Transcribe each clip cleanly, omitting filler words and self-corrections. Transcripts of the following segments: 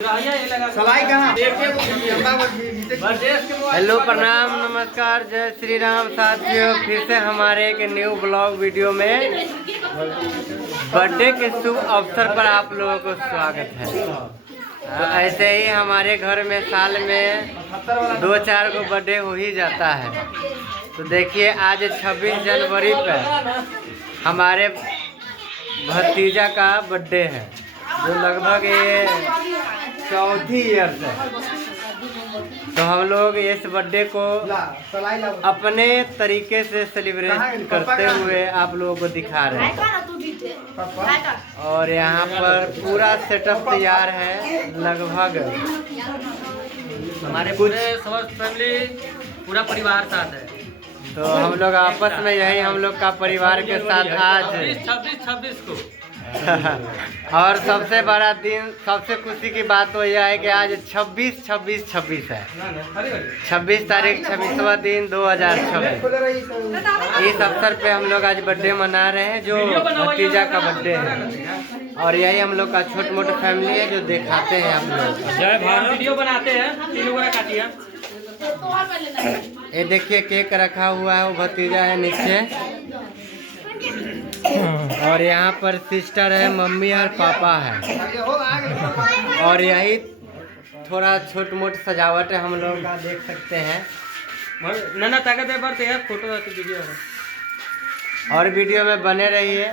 Hello प्रणाम नमस्कार जय श्री राम साथियों, फिर से हमारे एक न्यू ब्लॉग वीडियो में बर्थडे के शुभ अवसर पर आप लोगों को स्वागत है। ऐसे ही हमारे घर में साल में 2-4 को बर्थडे हो ही जाता है। तो देखिए आज 26 जनवरी पर हमारे भतीजा का बर्थडे है, जो लगभग ये 4थी ईयर है। तो हम लोग इस बर्थडे को अपने तरीके से सेलिब्रेट करते हुए आप लोगों को दिखा रहे हैं। और यहाँ पर पूरा सेटअप तैयार है, लगभग हमारे पूरे समस्त फैमिली पूरा परिवार साथ है। तो हम लोग आपस में यही हम लोग का परिवार के साथ आज 26 को और सबसे बड़ा दिन, सबसे खुशी की बात तो यह है कि आज 26 है। 26 तारीख 26वां दिन 2026। इस अवसर पे हम लोग आज बर्थडे मना रहे हैं, जो भतीजा का बर्थडे है। और यही हम लोग का छोट मोट फैमिली है जो दिखाते हैं आप लोग। जय भारत वीडियो बनाते हैं, तीनों को काटिए। ये देखिए केक रखा हुआ है, वो भतीजा है नीचे। और यहाँ पर सिस्टर है, मम्मी और पापा है। और यही थोड़ा छोट मोट सजावट है हम लोग का, देख सकते हैं। ना ताकत है फोटो वीडियो है। और वीडियो में बने रहिए,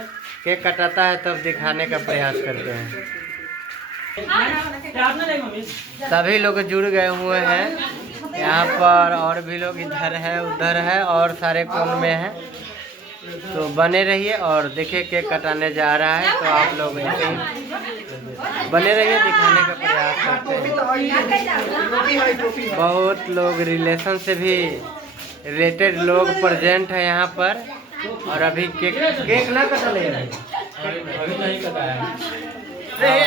केक कटाता है तब दिखाने का प्रयास करते हैं। सभी लोग जुड़ गए हुए हैं यहाँ पर, और भी लोग इधर है उधर है और सारे कोन में है। तो बने रहिए और देखिए केक कटाने जा रहा है, तो आप लोग ऐसे ही बने रहिए, दिखाने का प्रयास करते हैं। बहुत लोग रिलेशन से भी रिलेटेड लोग प्रेजेंट है यहाँ पर। और अभी केक ना कटा ले,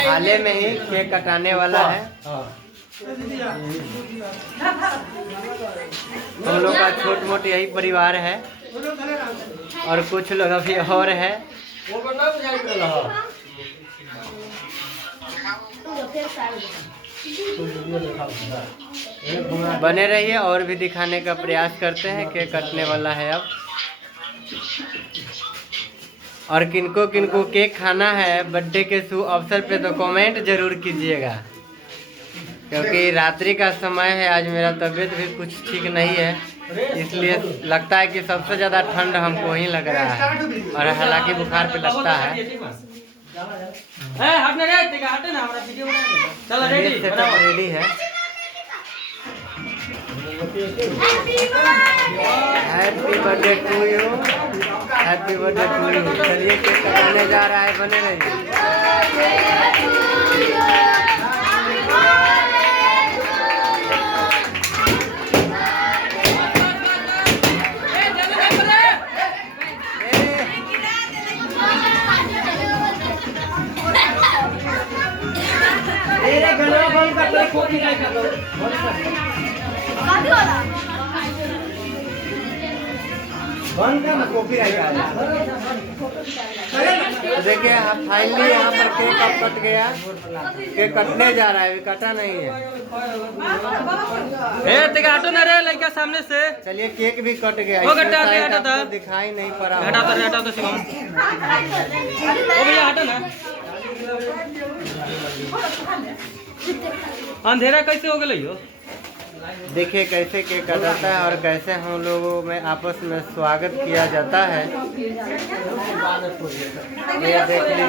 हाले में ही केक कटाने वाला है। हम लोग का छोट मोट यही परिवार है और कुछ लोग अभी और है। बने रहिए और भी दिखाने का प्रयास करते हैं। केक कटने वाला है अब। और किनको किनको केक खाना है बर्थडे के शुभ अवसर पे तो कमेंट जरूर कीजिएगा, क्योंकि रात्रि का समय है। आज मेरा तबीयत भी कुछ ठीक नहीं है, इसलिए लगता है कि सबसे ज़्यादा ठंड हमको ही लग रहा है। और हालांकि बुखार पे लगता है। रेडी है। Happy birthday to you, happy birthday to you. चलिए केक कटाने जा रहा है, बने रहिए। देखिए फाइनली यहाँ पर केक अब कट गया। केक कटने जा रहा है, अभी कटा नहीं है। हटो ना रे लड़का सामने से। चलिए केक भी कट गया, दिखाई नहीं पड़ा। हटा तो शिवम, ओ भैया हटो ना। अंधेरा कैसे हो गया? देखिए कैसे केक कटाता है और कैसे हम लोगों में आपस में स्वागत किया जाता है। ये देख लीजिए,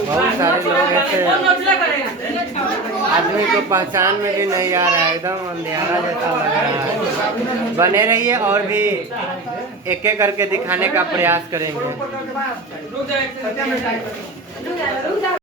बहुत सारे लोग ऐसे आदमी को पहचान में भी नहीं आ रहा है, एकदम अंधेरा जैसा लग रहा है। बने रहिए और भी एक एक करके दिखाने का प्रयास करेंगे।